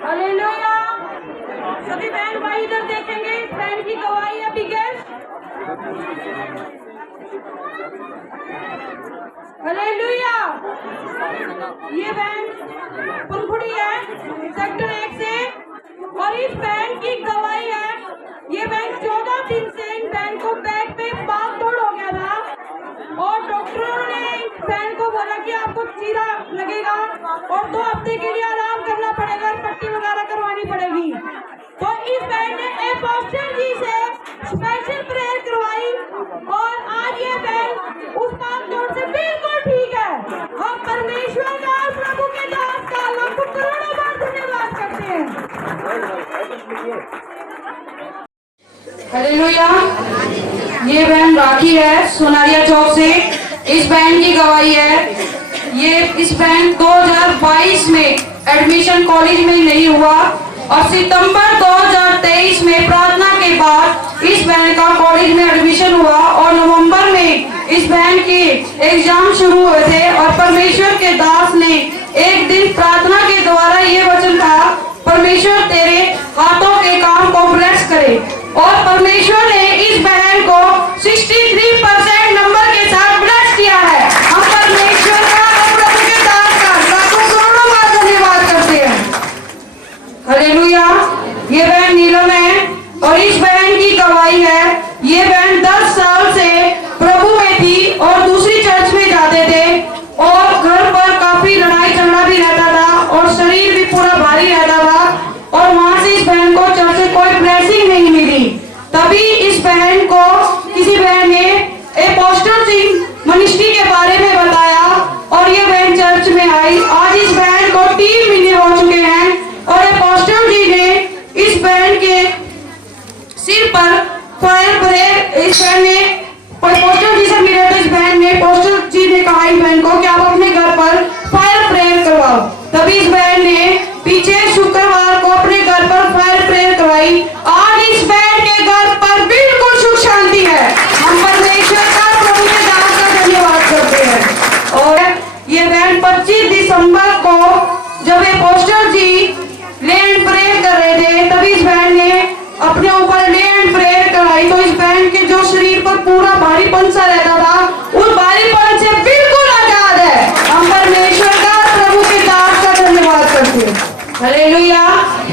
Hallelujah. सभी बहन भाई इधर देखेंगे, इस बहन की गवाही है बिगेस्ट। हालेलुया। ये बहन पुनपुड़ी है सेक्टर 1 से, और इस बहन की गवाही है। ये बहन 14 दिन से इन बहन को बैक पे पाक तोड़ हो गया था, और डॉक्टरों ने इस बहन को बोला कि आपको चीरा लगेगा और 2 हफ्ते के लिए आराम करना पड़ेगा, पट्टी वगैरह करवानी पड़ेगी। तो इस बहन ने अपोस्टल जी से स्पेशल प्रेयर करवाई, और आज ये बहन उस पाक तोड़ से बिल्कुल ठीक है। हम परमेश्वर का, प्रभु के दास का लाखों करोड़ों बार धन्यवाद करते हैं। हालेलुया। ये बहन राखी है सोनारिया चौक से। इस बहन की गवाही है, ये इस बहन 2022 में एडमिशन कॉलेज में नहीं हुआ, और सितंबर 2023 में प्रार्थना के बाद इस बहन का कॉलेज में एडमिशन हुआ, और नवंबर में इस बहन के एग्जाम शुरू हुए थे। और परमेश्वर के दास ने एक दिन प्रार्थना के द्वारा ये वचन कहा, परमेश्वर तेरे हाथों के काम को ब्लेस करे, और परमेश्वर ने इस बहन को 63% नंबर के साथ ब्लेस किया है। हम परमेश्वर का और प्रभु के दास का लाखों करोड़ों बार धन्यवाद करते हैं। हालेलुया। ये बहन नीलम है, और इस बहन की गवाही है, ये बहन 10 साल से प्रभु में थी और दूसरी चर्च में जाते थे, और घर पर काफी लड़ाई झगड़ा भी रहता था, और शरीर भी पूरा भारी रहता था, और वहां से इस बहन को चर्च से कोई ब्लेसिंग नहीं मिली। तभी इस बहन को किसी बहन ने अपोस्टल सिंह मिनिस्ट्री के बारे में बताया, और ये बहन चर्च में आई। आज इस बहन को 3 महीने हो चुके हैं, और अपोस्टल जी ने इस बहन के सिर पर फायर प्रेयर, इस बहन ने अपोस्टल जी से मिले, तो इस बहन ने, अपोस्टल जी ने कहा इस बहन को कि आप अपने घर पर फायर प्रेयर करवाओ। तभी इस बहन ने पीछे शुक्रवार को अपने घर पर फायर प्रेयर करवाई। आज इस बहन के घर पर बिल्कुल सुख शांति है। हम परमेश्वर का, प्रभु के दास का धन्यवाद करते हैं। और ये बहन 25 दिसंबर को जब अपोस्टल जी लैंड प्रेयर कर रहे थे, तभी इस बहन ने अपने ऊपर लैंड प्रेयर कराई। तो इस बहन के जो शरीर पर पूरा भारीपन सा रहता था, उस भारीपन से बिल्कुल आजाद है। हम परमेश्वर का, प्रभु के दास का धन्यवाद करते हैं। हालेलुया।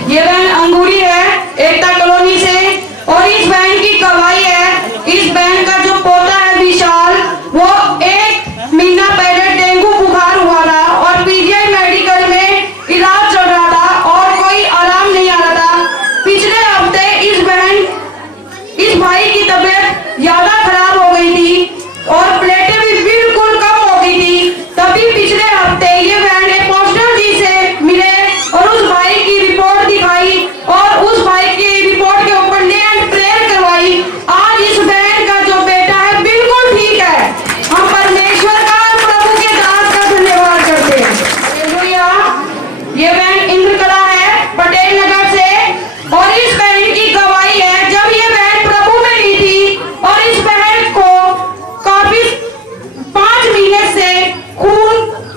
ये बहन अंगूरी है एकता कॉलोनी से, और इस बहन की गवाही है, इस बहन का जो पोता है विशाल, वो 1 महीना पहले डेंगू बुखार हुआ था, और पीजीआई मेडिकल में इलाज चल रहा था, और कोई आराम नहीं आ रहा था। पिछले हफ्ते इस भाई की तबीयत ज्यादा खराब हो गई थी, और प्लेटें भी बिल्कुल कम हो गई थी। तभी पिछले हफ्ते ये बहन अपोस्टल जी से मिले, और उस भाई की रिपोर्ट दिखाई, और उस भाई की रिपोर्ट के ऊपर लैंड प्रेयर करवाई। आज इस बहन का जो बेटा है बिल्कुल ठीक है। हम परमेश्वर का, प्रभु के दास का धन्यवाद करते हैं। हालेलुया। ये बहन इंद्रकला है पटेल नगर से, और इस बहन की गवाही है, जब ये बहन प्रभु में नहीं थी, और इस बहन को काफी 5 महीने से खून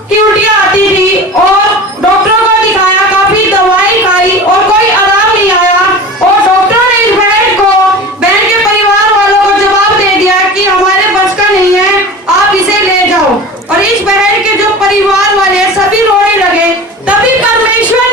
की उल्टियां आती थी, और डॉक्टरों को दिखाया, काफी दवाई खाई, और कोई आराम नहीं आया, और डॉक्टर ने इस बहन को, बहन के परिवार वालों को जवाब दे दिया कि हमारे बस का नहीं है, आप इसे ले जाओ। और इस बहन के जो परिवार वाले सभी रोने लगे। तभी परमेश्वर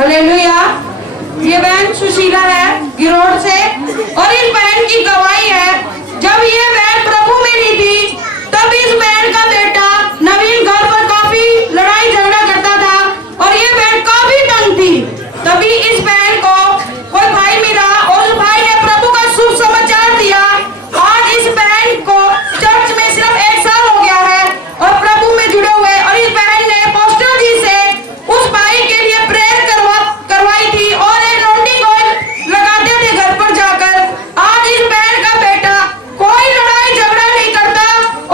हालेलुया। ये बहन सुशीला है गिरोड से और इस बहन की गवाही है, जब ये बहन प्रभु में नहीं थी तब इस बहन का बेटा नवीन घर पर काफी लड़ाई झगड़ा करता था और ये बहन काफी तंग थी। तभी इस बहन को कोई भाई मिला और उस भाई ने प्रभु का शुभ समाचार दिया। आज इस बहन को चर्च में सिर्फ 1 साल हो गया है और प्रभु में जुड़े हुए, और इस बहन ने पास्टर जी से उस भाई के लिए प्रेयर करवाई थी और एक anointing oil लगाते थे घर पर जाकर। आज इस बहन का बेटा कोई लड़ाई झगड़ा नहीं करता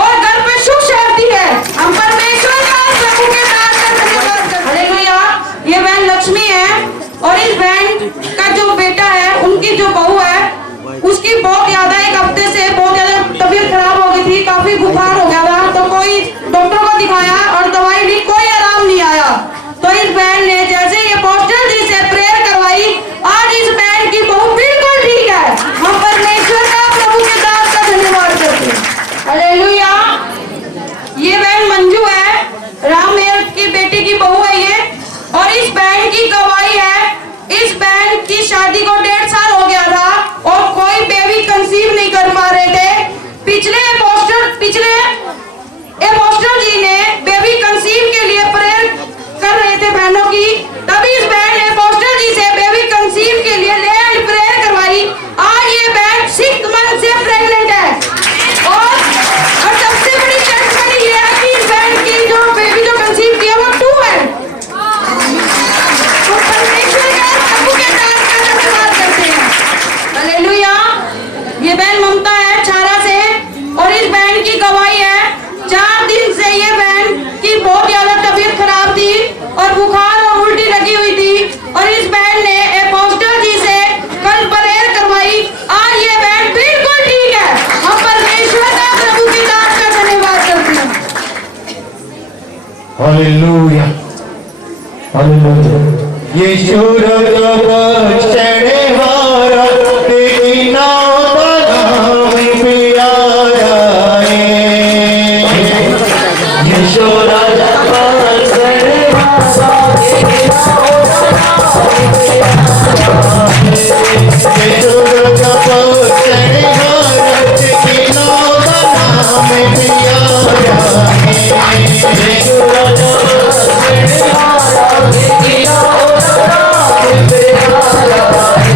और घर पे सुख शांति है। हम परमेश्वर का प्रभु के नाम का धन्यवाद करते हैं। हालेलुया। ये बहन लक्ष्मी है और इस बहन का जो बेटा है, उनकी जो बहू है, उसकी बहुत ज्यादा 1 हफ्ते से बहुत ज्यादा तबीयत खराब हो गई थी, काफी बुखार हो गया था। तो कोई डॉक्टर को दिखाया और दवाई ली, कोई आराम नहीं आया। तो इस बहन ने जैसे ये पास्टर जी से प्रेयर करवाई, आज इस बहन की बहू बिल्कुल ठीक है। हम परमेश्वर का प्रभु के दास का धन्यवाद करते हैं। हालेलुया। ये बहन मंजू है, राममेर की बेटी की बहू है ये, और इस बहन की गवाही है, इस बहन की शादी को 1.5 साल हो गया था और कोई बेबी कंसीव नहीं कर पा रहे थे। पिछले पोस्टर जी ने बेबी कंसीव के लिए प्रेयर कर रहे थे बहनों की, तभी इस बहन ने पोस्टर जी से बेबी कंसीव के लिए लैंड प्रेयर करवाई। आज ये बहन 6 मंथ से प्रेग्नेंट है और सबसे बड़ी टेस्टमनी ये है कि इस बहन की जो बेबी जो कंसीव किया वो 2 है। तो परमेश्वर का प्रभु के नाम का धन्यवाद करते हैं। हालेलुया। ये बहन ममता है छारा से और इस बहन की गवाही है, 4 दिन से ये बहन की बहुत ज्यादा तबीयत खराब थी और बुखार और उल्टी लगी हुई थी और इस बहन ने एक पास्टर जी से कल प्रेयर करवाई। आज ये बहन बिल्कुल ठीक है। हम परमेश्वर का प्रभु के नाम का धन्यवाद करते हैं। हालेलुया। हालेलुया। यीशु रब चढ़े हारा तेरी नाम का नाम प्यारा है। यीशु रब चढ़े हारा तेरी नाम का नाम प्यारा है। यीशु रब चढ़े हारा तेरी नाम का नाम प्यारा है। यीशु रब चढ़े हारा तेरी नाम का नाम प्यारा है।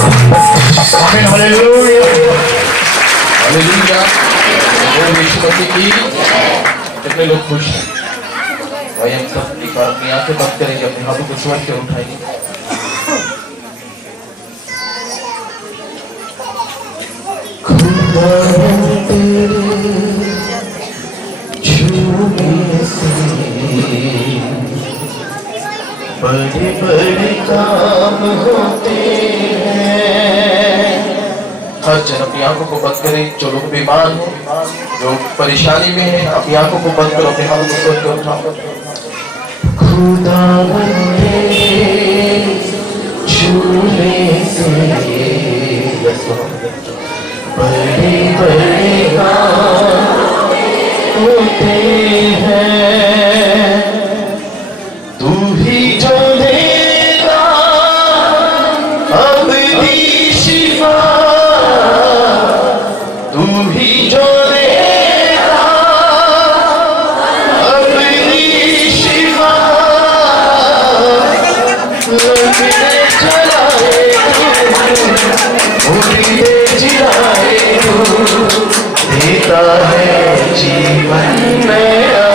आमीन हालेलुया। हालेलुया। बोल यीशु मसीह की। कितने लोग खुश हैं? भाई हम सब एक बार अपनी आंखें बंद करेंगे, अपने हाथों को स्वर के उठाएंगे। खुदा तेरे छूने से बड़े बड़े काम होते हैं। हर जन अपनी आंखों को बंद करें। जो लोग बीमार हैं, जो परेशानी में हैं, अपनी आंखों को बंद करो, अपने हाथों को स्वर के उठाओ। खुदा तेरे छूने से बड़े बड़े काम होते हैं। तू ही जो देगा अपनी शिफा, तू ही जो देगा अपनी शिफा। लंबे चलाए जिलाए देता है जीवन नया।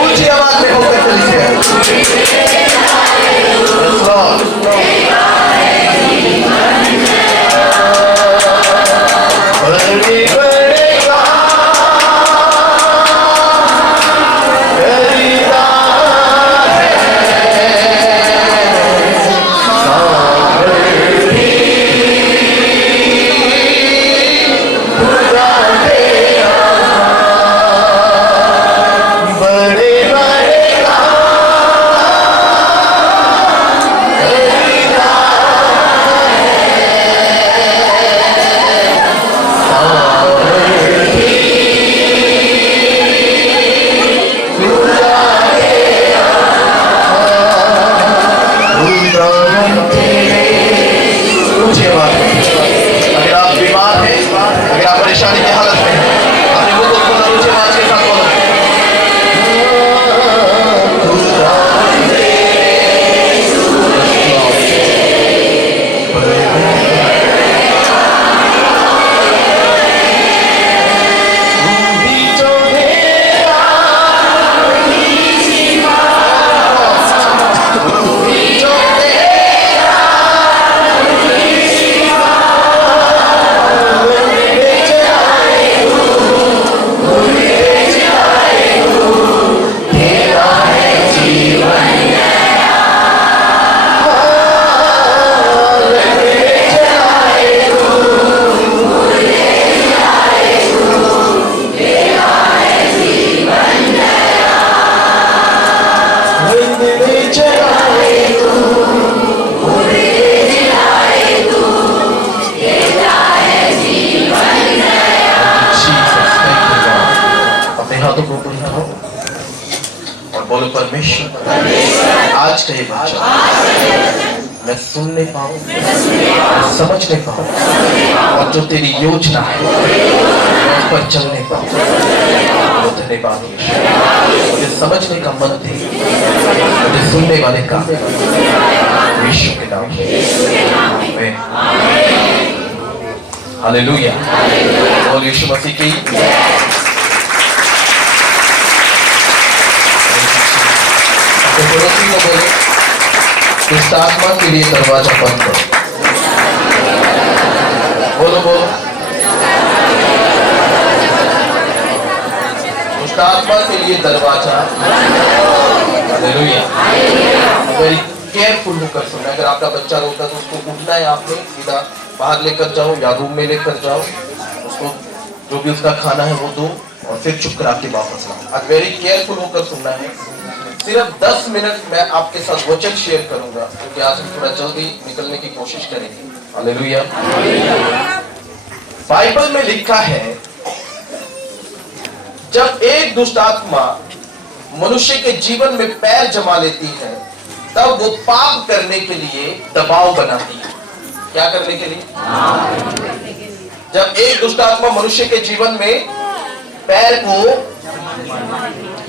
ऊंची आवाज में होकर चलिए। बड़े बड़े अगर आप बीमार हैं, अगर आप परेशानी की हालत में हैं, अपने मुंह को खोलो, ऊंची आवाज के साथ बोलो। हाथों को ऊपर उठाओ और बोलो, परमेश्वर आज का ये बच्चा मैं सुन नहीं पाऊं, मैं समझ नहीं पाऊं, और जो तेरी योजना है मैं उस पर चल नहीं पाऊं। तो धन्यवाद यीशु, मुझे समझने का मन दे, मुझे सुनने वाले का यीशु के नाम में। हालेलुया। बोल यीशु मसीह की। पड़ोसी को बोले, दुष्ट आत्मा के लिए दरवाजा बंद करो। बोलो बोलो, दुष्ट आत्मा के लिए दरवाजा। हालेलुया। वेरी केयरफुल होकर सुनना। अगर आपका बच्चा रोता है तो उसको उठना है, आपने सीधा बाहर लेकर जाओ या रूम में लेकर जाओ, उसको जो भी उसका खाना है वो दो और फिर चुप करा के वापस लाओ। अब वेरी केयरफुल होकर सुनना है। सिर्फ 10 मिनट मैं आपके साथ वचन शेयर करूंगा, क्योंकि आज हम थोड़ा जल्दी निकलने की कोशिश करेंगे। हालेलुया। बाइबल में लिखा है, जब एक दुष्ट आत्मा मनुष्य के जीवन में पैर जमा लेती है, तब वो पाप करने के लिए दबाव बनाती है। क्या करने के लिए? जब एक दुष्ट आत्मा मनुष्य के जीवन में पैर को,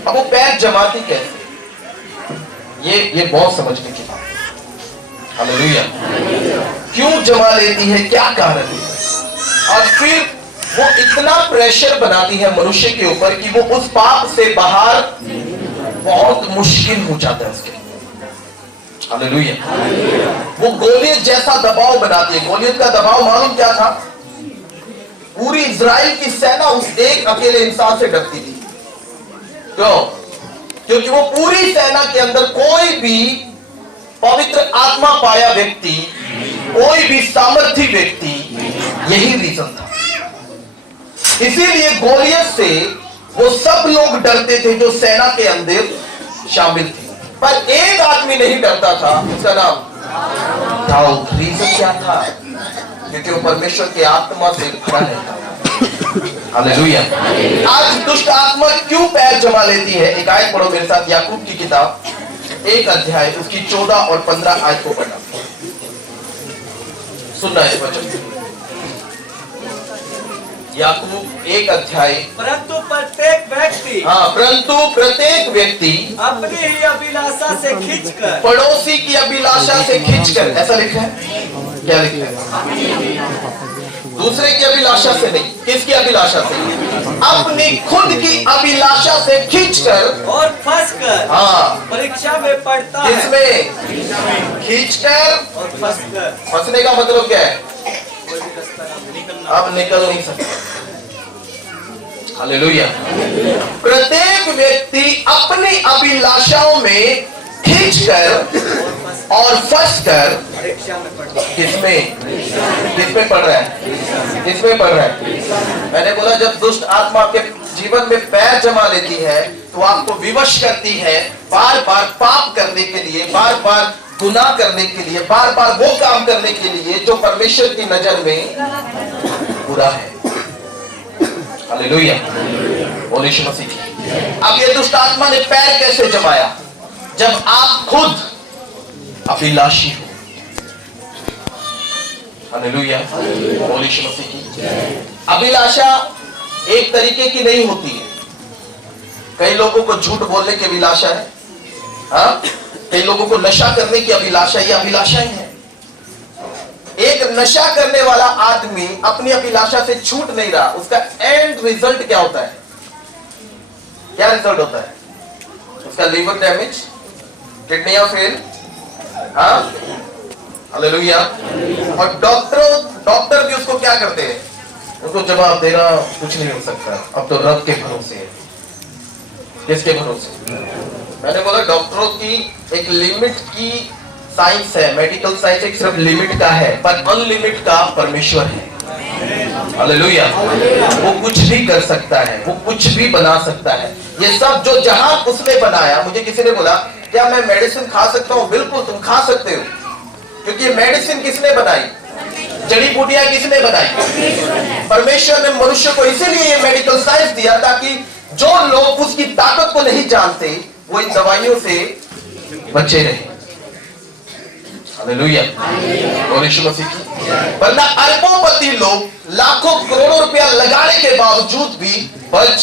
अब वो पैर जमाती कैसे? ये बहुत समझने की बात है। हालेलुया। क्यों जमा लेती है, क्या कारण है? और फिर वो इतना प्रेशर बनाती है मनुष्य के ऊपर कि वो उस पाप से बाहर बहुत मुश्किल हो जाता है उसके। हालेलुया। वो गोलियत जैसा दबाव बनाती है। गोलियत का दबाव मालूम क्या था? पूरी इजराइल की सेना उस एक अकेले इंसान से डरती थी। क्यों? क्योंकि वो पूरी सेना के अंदर कोई भी पवित्र आत्मा पाया व्यक्ति, कोई भी सामर्थी व्यक्ति, यही रीजन था। इसीलिए गोलियत से वो सब लोग डरते थे जो सेना के अंदर शामिल थे, पर एक आदमी नहीं डरता था, उसका नाम दाऊद। रीजन क्या था? क्योंकि वो परमेश्वर की आत्मा से भरा रहता था। हालेलुया। आज दुष्ट आत्मा क्यों पैर जमा लेती है? एक आयत पढ़ो मेरे साथ, याकूब की किताब 1 अध्याय उसकी 14 और 15 आयत को पढ़ना। सुनना है वचन। याकूब 1 अध्याय। परंतु प्रत्येक व्यक्ति परंतु प्रत्येक व्यक्ति अपनी ही अभिलाषा से खींचकर, पड़ोसी की अभिलाषा से खींचकर, ऐसा लिखा है? क्या लिखा है? दूसरे की अभिलाषा से नहीं। किसकी अभिलाषा से? अपनी खुद की अभिलाषा से खींचकर और फंसकर परीक्षा में पढ़ता है। इसमें खींचकर और फंसकर, फंसने का मतलब क्या है? कोई भी रास्ता ना निकलना। अब निकल नहीं सकते। हालेलुया। प्रत्येक व्यक्ति अपनी अभिलाषाओं में खींचकर और फंसकर परीक्षा में पढ़ता है। किसमें पढ़ रहा है? किसमें पढ़ रहा है? मैंने बोला जब दुष्ट आत्मा आपके जीवन में पैर जमा लेती है तो आपको विवश करती है बार बार पाप करने के लिए, बार बार गुनाह करने के लिए, बार बार वो काम करने के लिए जो परमेश्वर की नजर में बुरा है। हालेलुया। बोलिए यीशु मसीह की। अब ये दुष्ट आत्मा ने पैर कैसे जमाया? जब आप खुद अभिलाषी हो। हालेलुया। बोलिए यीशु मसीह की। अभिलाषा एक तरीके की नहीं होती है। कई लोगों को झूठ बोलने की अभिलाषा है, हाँ? कई लोगों को नशा करने की अभिलाषा, ये अभिलाषा ही है। एक नशा करने वाला आदमी अपनी अभिलाषा से छूट नहीं रहा, उसका एंड रिजल्ट क्या होता है? क्या रिजल्ट होता है? उसका लीवर डैमेज, किडनियां फेल, हाँ? हालेलुया। और डॉक्टर भी उसको क्या करते हैं? उसको जवाब देना कुछ नहीं हो सकता, अब तो रब के भरोसे है। किसके भरोसे? मैंने बोला डॉक्टरों की एक लिमिट की साइंस है, मेडिकल साइंस एक सिर्फ लिमिट का है, पर अनलिमिट का परमेश्वर है। हालेलुया। वो कुछ भी कर सकता है, वो कुछ भी बना सकता है। ये सब जो जहां उसने बनाया, मुझे किसी ने बोला क्या मैं मेडिसिन खा सकता हूं? बिल्कुल तुम खा सकते हो, क्योंकि मेडिसिन किसने बनाई? जड़ी बूटियां किसने बनाई? परमेश्वर ने मनुष्य को इसीलिए ये मेडिकल साइंस दिया ताकि जो लोग उसकी ताकत को नहीं जानते वो इन दवाइयों से बचे रहे। हालेलुया। और यीशु मसीह की। वरना अरबोंपति लोग लाखों करोड़ों रुपया लगाने के बावजूद भी बच।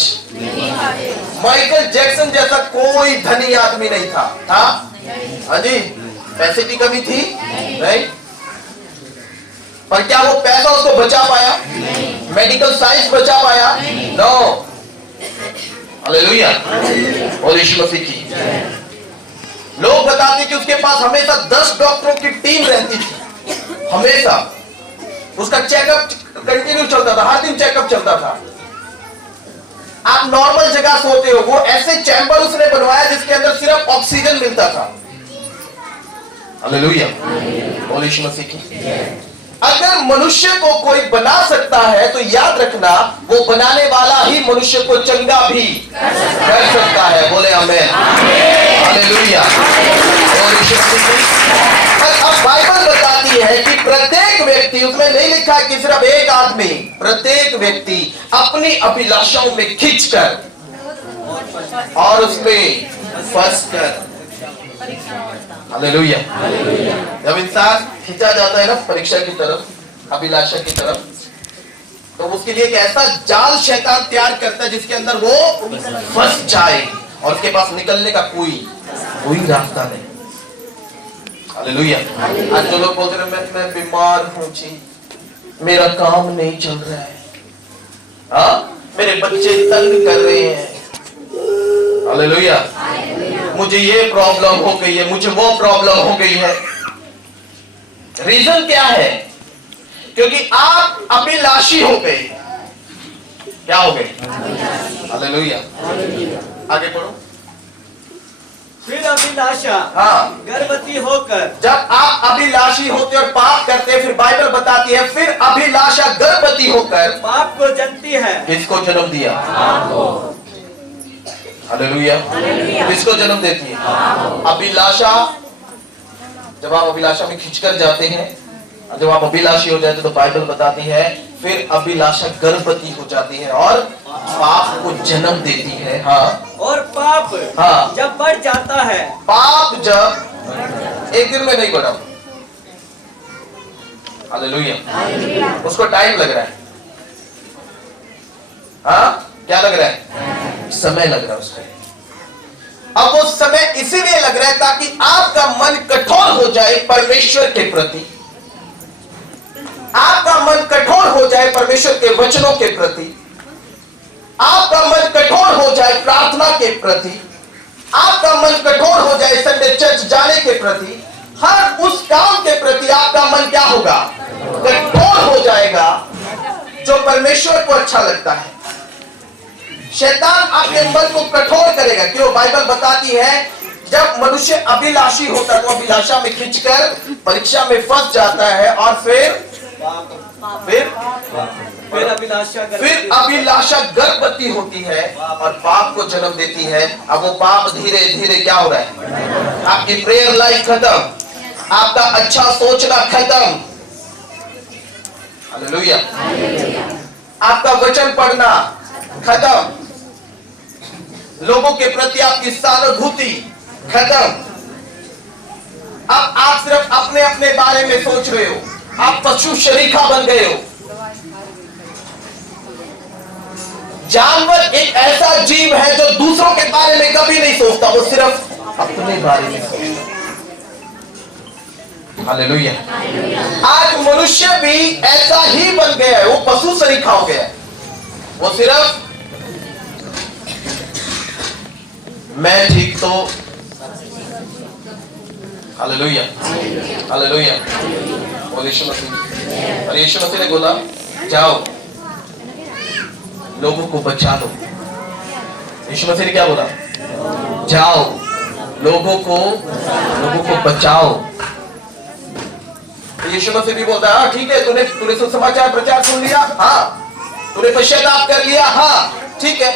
माइकल जैक्सन जैसा कोई धनी आदमी नहीं था। हाँ जी, पैसे की कमी थी नहीं, पर क्या वो पैसा उसको बचा पाया? मेडिकल साइंस बचा पाया? नो। हालेलुया। और यीशु मसीह की। लोग बताते कि उसके पास हमेशा 10 डॉक्टरों की टीम रहती थी, हमेशा उसका चेकअप कंटिन्यू चलता था, हर दिन चेकअप चलता था। आप नॉर्मल जगह सोते हो, वो ऐसे चैम्बर उसने बनवाया जिसके अंदर सिर्फ ऑक्सीजन मिलता था। हालेलुया। बोलिए यीशु मसीह की। अगर मनुष्य को कोई बना सकता है तो याद रखना वो बनाने वाला ही मनुष्य को चंगा भी कर सकता है। बोले आमीन। हालेलुया। अब बाइबल बताती है कि प्रत्येक व्यक्ति, उसमें नहीं लिखा है कि सिर्फ एक आदमी, प्रत्येक व्यक्ति अपनी अभिलाषाओं में खींचकर और उसमें फंसकर। हालेलुया। जब इंसान खींचा जाता है ना परीक्षा की तरफ, अभिलाषा की तरफ, तो उसके लिए एक ऐसा जाल शैतान तैयार करता है जिसके अंदर वो फंस जाए और उसके पास निकलने का कोई रास्ता नहीं। हालेलुया। आज जो लोग बोलते हैं मैं बीमार हूं जी, मेरा काम नहीं चल रहा है, हाँ मेरे बच्चे तंग कर रहे हैं, हालेलुया, मुझे ये प्रॉब्लम हो गई है, मुझे वो प्रॉब्लम हो गई है। रीजन क्या है? क्योंकि आप अभिलाषी हो गए। क्या हो गए? हालेलुया। आगे पढ़ो। फिर अभिलाषा हाँ, गर्भवती होकर, जब आप अभिलाषी होते और पाप करते, फिर बाइबल बताती है फिर अभिलाषा गर्भवती होकर पाप को जनती है। किसको जन्म दिया? हालेलुया। किसको जन्म देती है? अभिलाषा। जब आप अभिलाषा में खिंचकर जाते हैं, जब आप अभिलाषी हो जाते तो बाइबल बताती है फिर अभिलाषा गर्भवती हो जाती है और पाप को जन्म देती है। हाँ, और पाप हाँ जब बढ़ जाता है, पाप जब एक दिन में नहीं बढ़ा, हालेलुया, उसको टाइम लग रहा है। हाँ, क्या लग रहा है? समय लग रहा है उसको। अब वो समय इसीलिए लग रहा है ताकि आपका मन कठोर हो जाए परमेश्वर के प्रति, आपका मन कठोर हो जाए परमेश्वर के वचनों के प्रति, आपका मन कठोर हो जाए प्रार्थना के प्रति, आपका मन कठोर हो जाए संडे चर्च जाने के प्रति, हर उस काम के प्रति आपका मन क्या होगा? कठोर हो जाएगा, जो परमेश्वर को अच्छा लगता है। शैतान आपके मन को कठोर करेगा। क्यों? बाइबल बताती है जब मनुष्य अभिलाषी होता है तो अभिलाषा में खिंचकर परीक्षा में फंस जाता है और फिर अभिलाषा गर्भवती होती है और पाप को जन्म देती है। अब वो पाप धीरे धीरे क्या हो रहा है? आपकी प्रेयर लाइफ खत्म, आपका अच्छा सोचना खत्म, हालेलुया, आपका वचन पढ़ना खत्म, लोगों के प्रति आपकी सहानुभूति खत्म। अब आप सिर्फ अपने अपने बारे में सोच रहे हो, आप पशु शरीखा बन गए हो। जानवर एक ऐसा जीव है जो दूसरों के बारे में कभी नहीं सोचता, वो सिर्फ अपने बारे में सोचता। हालेलुया। आज मनुष्य भी ऐसा ही बन गया है, वो पशु शरीखा हो गया है। वो सिर्फ मैं ठीक तो, हालेलुया, हालेलुया, और यीशु मसीह ने बोला जाओ लोगों को बचा लो। यीशु मसीह ने क्या बोला? जाओ लोगों को बचाओ। यीशु मसीह भी बोलता है ठीक है, तूने सुसमाचार प्रचार सुन लिया, हाँ, तूने पश्चाताप कर लिया, हाँ ठीक है,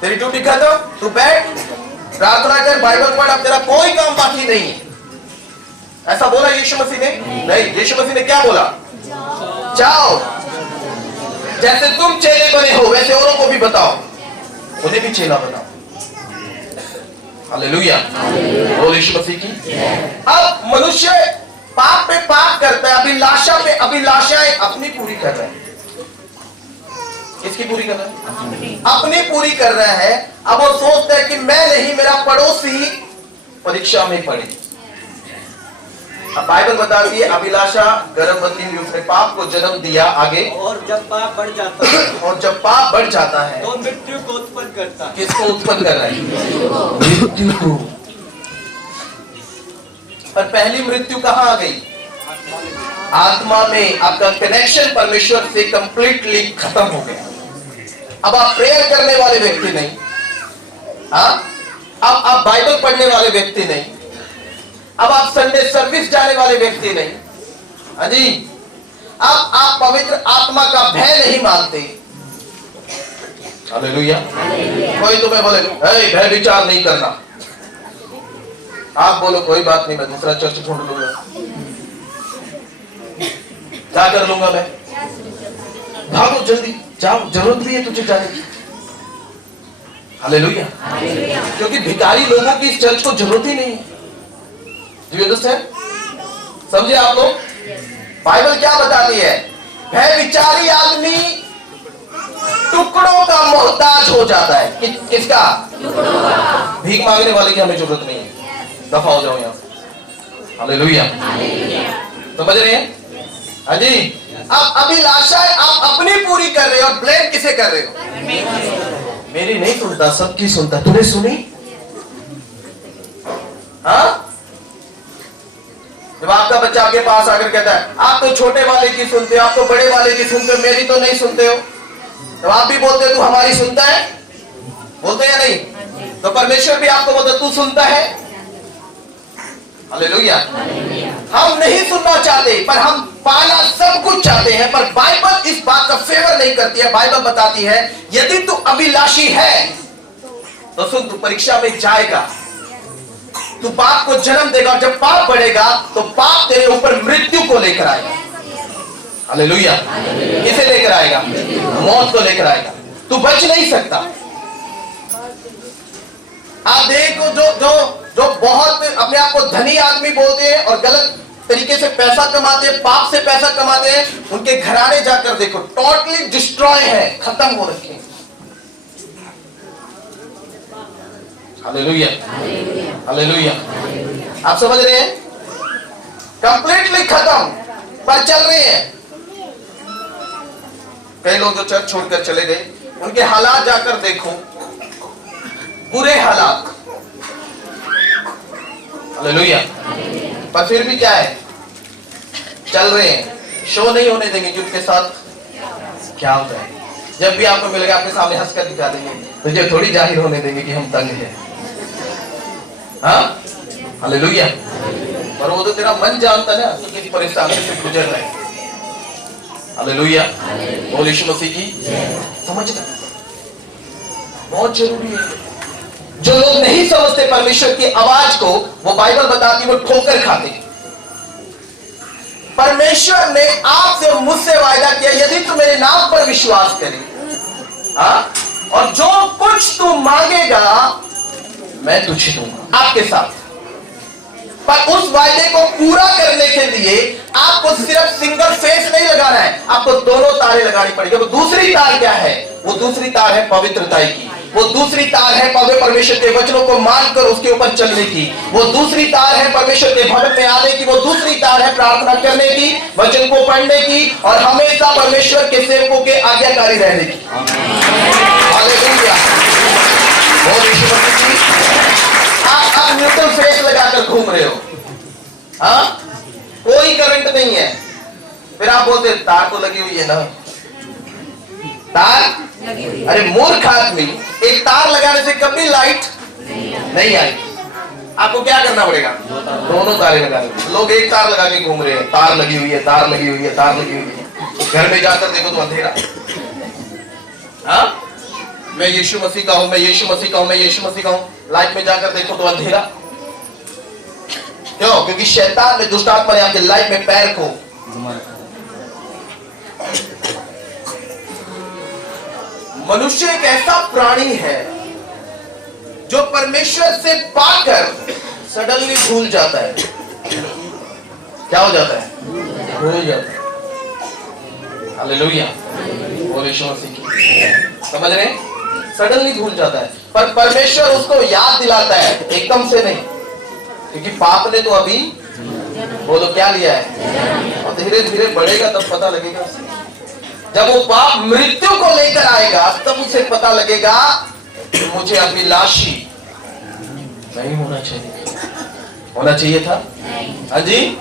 तेरी ड्यूटी खत्म, तू बैठ प्रार्थना कर, बाइबल पढ़, अब तेरा कोई काम बाकी नहीं है। ऐसा बोला यीशु मसीह ने? नहीं, यीशु मसीह ने क्या बोला? जाओ, जैसे तुम चेले बने हो वैसे औरों को भी बताओ, उन्हें भी चेला बनाओ। हालेलुया, बोल यीशु मसीह की। अब मनुष्य पाप पे पाप करता है, अभिलाषा पे अभिलाषाएं अपनी पूरी कर रहा है। किसकी पूरी कर रहा है? अपनी पूरी कर रहा है। अब वो सोचता है कि मैं नहीं, मेरा पड़ोसी परीक्षा में पड़े। अब बाइबल बताती है अभिलाषा गर्भवती हुई, उसने पाप को जन्म दिया। आगे, और जब पाप बढ़ जाता है तो मृत्यु को उत्पन्न करता है। किसको उत्पन्न कर रहा है? मृत्यु को। पर पहली मृत्यु कहां आ गई? आत्मा में। आपका कनेक्शन परमेश्वर से कंप्लीटली खत्म हो गया। अब आप प्रेयर करने वाले व्यक्ति नहीं, हाँ, अब आप बाइबल पढ़ने वाले व्यक्ति नहीं, अब आप संडे सर्विस जाने वाले व्यक्ति नहीं, हाँ जी, अब आप पवित्र आत्मा का भय नहीं मानते। हालेलुया। कोई तुम्हें बोले भय विचार नहीं करना, आप बोलो कोई बात नहीं, मैं दूसरा चर्च ढूंढ लूंगा, क्या कर लूंगा मैं, भागो जल्दी जाओ, जरूरत भी है तुझे जाने की। हालेलुया। क्योंकि भिखारी लोगों की इस चर्च को जरूरत ही नहीं है। Do you understand? समझे आप लोग? बाइबल क्या बताती है? भय विचारी आदमी टुकड़ों का मोहताज हो जाता है। किसका? भीख मांगने वाले की हमें जरूरत नहीं है, दफा हो जाओ यहां से। हालेलुया। समझ रहे हैं? हाँ जी। अब अभिलाषाएं आप अपनी पूरी कर रहे हो और ब्लेम किसे कर रहे हो? मेरी नहीं सुनता, सबकी सुनता। तूने सुनी? हाँ? जब आपका बच्चा आपके पास आकर कहता है आप तो छोटे वाले की सुनते हो, आप तो बड़े वाले की सुनते हो, मेरी तो नहीं सुनते हो, तो आप भी बोलते हो तू हमारी सुनता है, बोलते या नहीं? तो परमेश्वर भी आपको बोलता तू सुनता है। हालेलुया। हम नहीं सुनना चाहते पर हम पाना सब कुछ चाहते हैं, पर बाइबल इस बात का फेवर नहीं करती है। बाइबल बताती है यदि तू अभिलाषी है तो सुन, तू परीक्षा में जाएगा, तू पाप को जन्म देगा, और जब पाप बढ़ेगा तो पाप तेरे ऊपर मृत्यु को लेकर आएगा। हालेलुया। किसे लेकर आएगा? मौत को लेकर आएगा। तू बच नहीं सकता। आप देखो जो बहुत अपने आप को धनी आदमी बोलते हैं और गलत तरीके से पैसा कमाते हैं, पाप से पैसा कमाते हैं, उनके घराने जाकर देखो, टोटली डिस्ट्रॉय है, खत्म हो रखे हैं। हालेलुया। हालेलुया। आप समझ रहे हैं? कंप्लीटली खत्म, पर चल रहे हैं। कई लोग जो चर्च छोड़कर चले गए, उनके हालात जाकर देखो, बुरे हालात। हालेलुया। पर फिर भी क्या है? चल रहे हैं। शो नहीं होने देंगे कि उनके साथ क्या होता है। जब भी आपको मिलेगा आपके सामने हंसकर दिखा देंगे, तो ये थोड़ी जाहिर होने देंगे कि हम तंग हैं। हाँ? हालेलुया। पर वो तो तेरा मन जानता ना तो किसी परेशानी से गुजर रहा है। हालेलुया। बोल यीशु मसीह की समझना बहुत जरूरी है। जो लोग नहीं समझते परमेश्वर की आवाज को, वो बाइबल बताती है वो ठोकर खाते। परमेश्वर ने आपसे और मुझसे वायदा किया यदि तू मेरे नाम पर विश्वास करे, हाँ, और जो कुछ तू मांगेगा मैं तुझे दूंगा, आपके साथ। पर उस वायदे को पूरा करने के लिए आपको सिर्फ सिंगल फेस नहीं लगाना है, आपको दोनों तारें लगानी पड़ेगी। वो दूसरी तार क्या है? वो दूसरी तार है पवित्रता की। वो दूसरी तार है पवित्र परमेश्वर के वचनों को मानकर उसके ऊपर चलने की। वो दूसरी तार है परमेश्वर के भवन में आने की। वो दूसरी तार है प्रार्थना करने की, वचन को पढ़ने की, और हमेशा परमेश्वर के सेवकों के आज्ञाकारी रहने की। हालेलुया। आप न्यूट्रल फेस लगाकर घूम रहे हो, हाँ, कोई करंट नहीं है, फिर आप बोलते तार तो लगी हुई है ना। तार? अरे मूर्ख आदमी, एक तार लगाने से कभी लाइट नहीं आएगी। आपको क्या करना पड़ेगा? दोनों तारें लगानी। लोग एक तार लगा के घूम रहे हैं, तार लगी हुई है, तार लगी हुई है, तार लगी हुई है। घर में जाकर देखो तो अंधेरा। हाँ, मैं यीशु मसीह का हूं, मैं यीशु मसीह का हूं, मैं यीशु मसीह का हूं। लाइफ में जाकर देखो तो अंधेरा। क्यों? क्योंकि शैतान ने, दुष्ट आत्मा ने आपके लाइफ में पैर को मनुष्य एक ऐसा प्राणी है जो परमेश्वर से पाकर सडनली भूल जाता है। क्या हो जाता है? भूल जाता है। हालेलुया। बोल यीशु मसीह की। समझ रहे हैं? सडनली भूल जाता है, पर परमेश्वर उसको याद दिलाता है, एकदम से नहीं, क्योंकि पाप ने तो अभी बोलो क्या लिया है, और धीरे धीरे बढ़ेगा तब पता लगेगा। जब वो पाप मृत्यु को लेकर आएगा तब उसे पता लगेगा कि मुझे अभिलाषी नहीं होना चाहिए। होना चाहिए था? हाँ जी,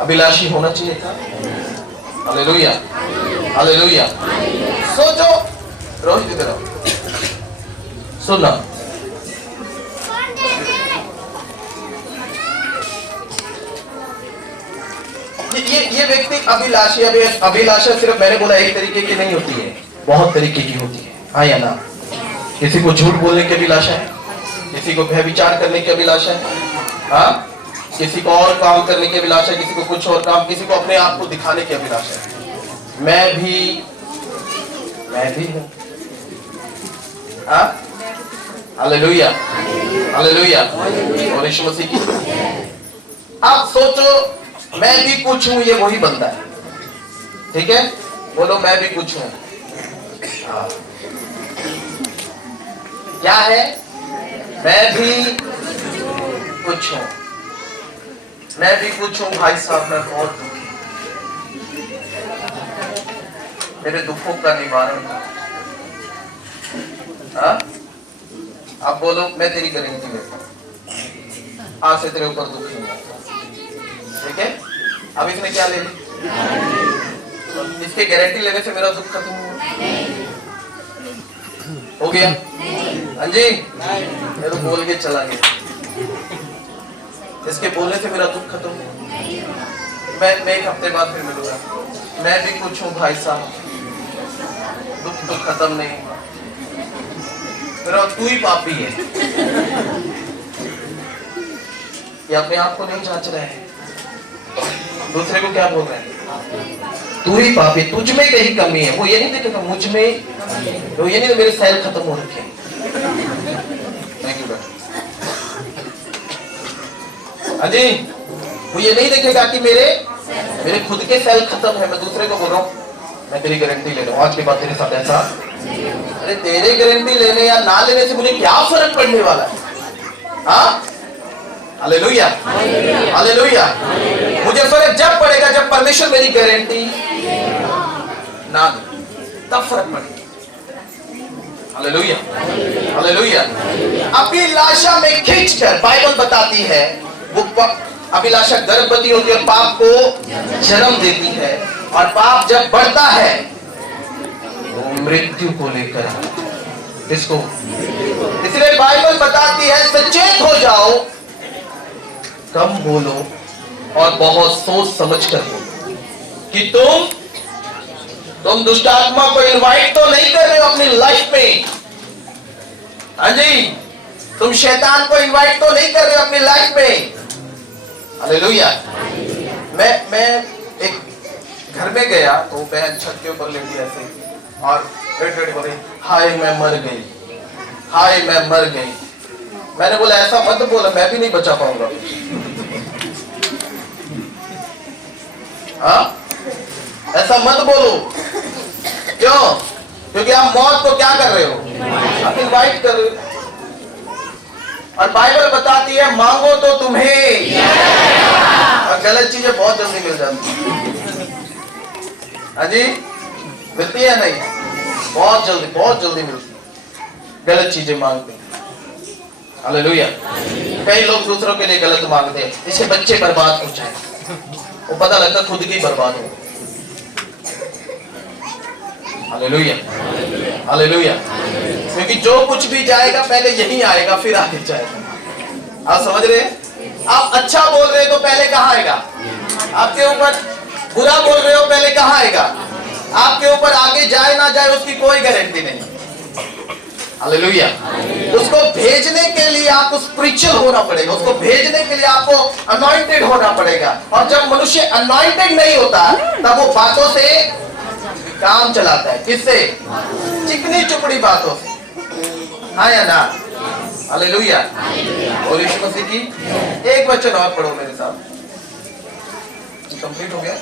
अभिलाषी होना चाहिए था। हालेलुया। हालेलुया। सोचो, रोहित इधर आओ, सुनना। ये व्यक्ति अभिलाषी, अभिलाषा सिर्फ मैंने बोला एक तरीके की नहीं होती है, बहुत तरीके की होती है। हाँ या ना? किसी को झूठ बोलने की अभिलाषा है, किसी को व्यभिचार करने की अभिलाषा है, हाँ, किसी को और काम करने की अभिलाषा है, किसी को कुछ और काम, किसी को अपने आप को दिखाने की अभिलाषा है। मैं भी हूँ। हाँ, हालेलुया। हालेलुया। और यीशु मसीह की। आप सोचो, मैं भी कुछ हूं, ये वही बंदा है। ठीक है, बोलो मैं भी कुछ हूं। हाँ। क्या है? मैं भी कुछ हूं। मैं भी पूछूं भाई साहब, मैं बहुत दुखी, मेरे दुखों का निवारण। हाँ? आप बोलो, मैं तेरी गारंटी लेता हूं, आज से तेरे ऊपर दुख नहीं आता। ठीक है? अब इसने क्या ले ली? इसके गारंटी लेने से मेरा दुख खत्म हो गया? हाँ जी, मैं तो बोल के चला गया, इसके बोलने से मेरा दुख खत्म हो। मैं एक हफ्ते बाद फिर मिलूंगा, मैं भी पूछूं भाई साहब, दुख तो खत्म नहीं हुआ, मेरा तू ही पापी है। ये अपने आप को नहीं जांच रहे हैं, दूसरे को क्या बोल रहे हैं? तू ही पापी, तुझ में कहीं कमी है। वो ये नहीं देखेगा मुझ में, वो ये नहीं, मेरे सेल खत्म हो रखे हैं। थैंक यू बेटा। हाँ जी, वो ये नहीं देखेगा कि मेरे खुद के सेल खत्म है, मैं दूसरे को बोल रहा हूँ मैं तेरी गारंटी ले रहा हूँ, आज के बाद तेरे साथ ऐसा। अरे तेरे गारंटी लेने या ना लेने से मुझे क्या फर्क पड़ने वाला है? हाँ, हालेलुया, हालेलुया। मुझे फर्क जब पड़ेगा जब परमेश्वर मेरी गारंटी ना दे, तब फर्क पड़ेगा। Hallelujah, hallelujah. अभिलाषा में खींचकर बाइबल बताती है, वो अभिलाषा गर्भवती होती है, पाप को जन्म देती है, और पाप जब बढ़ता है वो मृत्यु को लेकर इसको, इसलिए बाइबल बताती है सचेत हो जाओ, कम बोलो और बहुत सोच समझ कर बोलो कि तुम दुष्ट आत्मा को इनवाइट तो नहीं कर रहे हो अपनी लाइफ में। हाँ जी, तुम शैतान को इनवाइट तो नहीं कर रहे हो अपनी लाइफ में। हालेलुया। मैं एक घर में गया तो बहन छत के ऊपर लेटी ऐसे और रेड बोले, हाय मैं मर गई, हाय मैं मर गई। मैंने बोला ऐसा मत बोला, मैं भी नहीं बचा पाऊंगा। हाँ, ऐसा मत बोलो। क्यों? क्योंकि आप मौत को क्या कर रहे हो? आप इनवाइट कर रहे हो। और बाइबल बताती है मांगो तो तुम्हें, और गलत चीजें बहुत जल्दी मिल जाती। हाँ जी, मिलती है नहीं? बहुत जल्दी मिलती, गलत चीजें मांगते हैं। हालेलुया। कई लोग दूसरों के लिए गलत मांगते हैं, इससे बच्चे बर्बाद हो जाए, वो पता लगता खुद की बर्बाद हो। Hallelujah, hallelujah. क्योंकि जो कुछ भी जाएगा पहले यही आएगा, फिर आगे जाएगा। आप समझ रहे हैं? आप अच्छा बोल रहे हो तो पहले कहाँ आएगा? आपके ऊपर बुरा बोल रहे हो पहले कहाँ आएगा? आपके ऊपर आगे जाए ना जाए उसकी कोई गारंटी नहीं। हालेलुया। उसको भेजने के लिए आपको स्पिरिचुअल होना पड़ेगा, उसको भेजने के लिए आपको अनॉइंटेड होना पड़ेगा। और जब मनुष्य अनॉइंटेड नहीं होता तब वो बातों से काम चलाता है। किससे? चिकनी चुपड़ी बातों से। हाँ या ना? हालेलुया। और यीशु मसीह की एक वचन और पढ़ो मेरे साथ, कंप्लीट हो गया।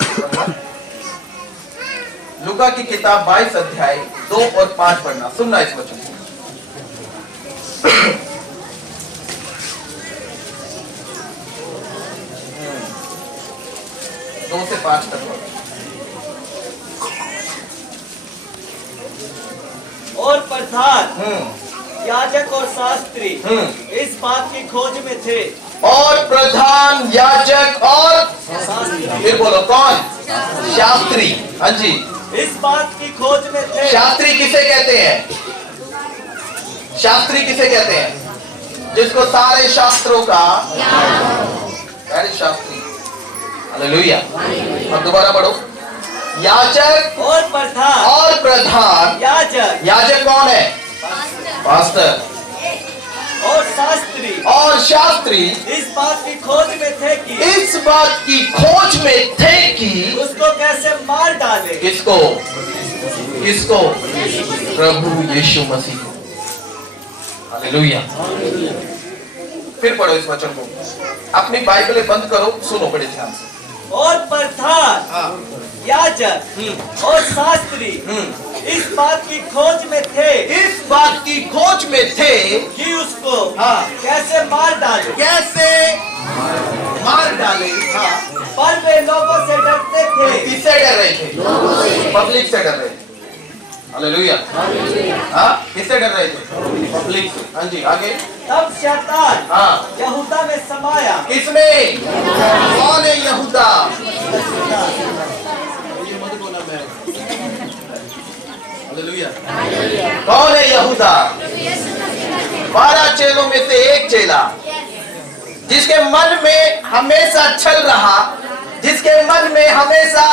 लूका की किताब 22 अध्याय 2 और 5 पढ़ना, सुनना इस वचन को। 2 से 5 तक। और प्रधान याजक और शास्त्री इस बात की खोज में थे। और प्रधान याजक और फिर बोलो कौन? शास्त्री। हाँ जी, इस बात की खोज में थे। शास्त्री किसे कहते हैं? शास्त्री किसे कहते हैं? जिसको सारे शास्त्रों का शास्त्री। हालेलुया। अब दोबारा पढ़ो। याजक और प्रधान, और प्रधान याजक, याजक कौन है? पास्टर। और शास्त्री, और शास्त्री इस बात की खोज में थे कि इस बात की खोज में थे कि उसको कैसे मार डाले। किसको? किसको? प्रभु यीशु मसीह को। हालेलुया। फिर पढ़ो इस वचन को, अपनी बाइबलें बंद करो, सुनो बड़े ध्यान से। और प्रधान याजक और शास्त्री इस बात की खोज में थे इस बात की खोज में थे कि उसको हाँ। कैसे मार डाले, कैसे मार डाले। हाँ। पर वे लोगों से डरते थे। किससे डर रहे थे? पब्लिक से डर रहे थे। हालेलुया। हाँ, किससे डर रहे थे? पब्लिक से। हाँ जी, आगे। तब शैतान हाँ, यहूदा में समाया। किसमें? कौन है यहूदा? हालेलुया। कौन है यहूदा? 12 चेलों में से एक चेला, जिसके मन में हमेशा छल रहा, जिसके मन में हमेशा